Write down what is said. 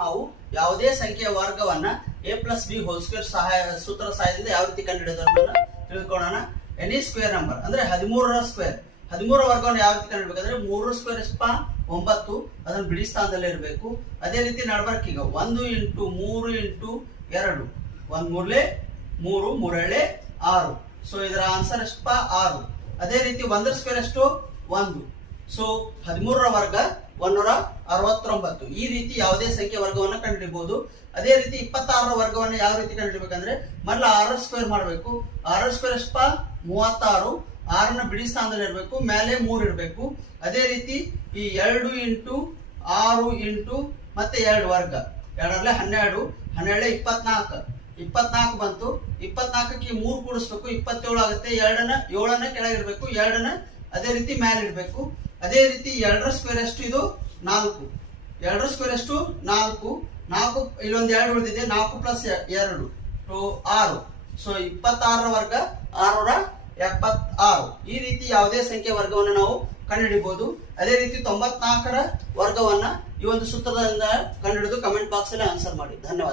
ನಾವು ಯಾವುದೇ ಸಂಖ್ಯೆಯ ವರ್ಗವನ್ನ a plus B whole square ಸೂತ್ರ ಸಹಾಯದಿಂದ ಯಾವ ರೀತಿ ಕಂಡುಹಿಡಿಯೋದನ್ನ ತಿಳ್ಕೊಳ್ಳೋಣ. ಎನಿ ಸ್ಕ್ವೇರ್ ನಂಬರ್ ಅಂದ್ರೆ 13ರ ಸ್ಕ್ವೇರ್, 13ರ ವರ್ಗವನ್ನು ಯಾವ ರೀತಿ ಕಂಡುಹಿಡಬೇಕಂದ್ರೆ 3 ಸ್ಕ್ವೇರ್ ಎಷ್ಟಪ್ಪ 9, ಅದನ್ನು ಬಿಡಿ ಸ್ಥಾನದಲ್ಲಿ ಇರಬೇಕು. ಅದೇ ರೀತಿ ನಡಬರ್ಕ್ ಈಗ 1 ಇಂಟು 3 ಇಂಟು 2, 1 ಮೂರ್ಲೆ 3, 3 6. ಸೊ ಇದರ ಆನ್ಸರ್ ಎಷ್ಟಪ್ಪ 6. ಅದೇ ರೀತಿ 1ರ ಸ್ಕ್ವೇರ್ ಎಷ್ಟು 1. ಸೊ 13ರ ವರ್ಗ 169. ಈ ರೀತಿ ಯಾವುದೇ ಸಂಖ್ಯೆ ವರ್ಗವನ್ನು ಕಂಡುಹಿಡಬಹುದು. ಅದೇ ರೀತಿ 26ರ ವರ್ಗವನ್ನು ಯಾವ ರೀತಿ ಕಂಡುಹಿಡಬೇಕಂದ್ರೆ ಮೊದಲು 6ರ ಸ್ಕ್ವೇರ್ ಮಾಡಬೇಕು. 6ರ ಸ್ಕ್ವೇರ್ ಎಷ್ಟಪ್ಪ 36. 6ನ ಬಿಡಿ ಸ್ಥಾನದಲ್ಲಿ ಇರಬೇಕು, ಮೇಲೆ 3 ಇರಬೇಕು. ಅದೇ ರೀತಿ ಈ 2 ಇಂಟು 6 ಇಂಟು ಮತ್ತೆ 2 ವರ್ಗ, 2ರಲ್ಲಿ 12, 12 24. 24 ಬಂತು. 24ಕ್ಕೆ 3 ಕೂಡಿಸ್ಬೇಕು, 27 ಆಗುತ್ತೆ. 7ನ ಕೆಳಗಿಡ್ಬೇಕು, 2ನ ಅದೇ ರೀತಿ ಮೇಲೆ ಇಡಬೇಕು. ಅದೇ ರೀತಿ 2ರ ಸ್ಕ್ವೇರ್ ಎಷ್ಟು ಇದು 4. 2ರ ಸ್ಕ್ವೇರ್ ಎಷ್ಟು 4. ಇಲ್ಲೊಂದು 2 ಉಳಿದಿದೆ. 4 ಪ್ಲಸ್ 2 6. ಸೊ 26ರ ವರ್ಗ 676. ಈ ರೀತಿ ಯಾವುದೇ ಸಂಖ್ಯೆ ವರ್ಗವನ್ನು ನಾವು ಕಂಡುಹಿಡಿಬಹುದು. ಅದೇ ರೀತಿ 94ರ ವರ್ಗವನ್ನ ಈ ಒಂದು ಸೂತ್ರದಿಂದ ಕಂಡುಹಿಡಿದು ಕಮೆಂಟ್ ಬಾಕ್ಸ್ ಅಲ್ಲಿ ಆನ್ಸರ್ ಮಾಡಿ. ಧನ್ಯವಾದ.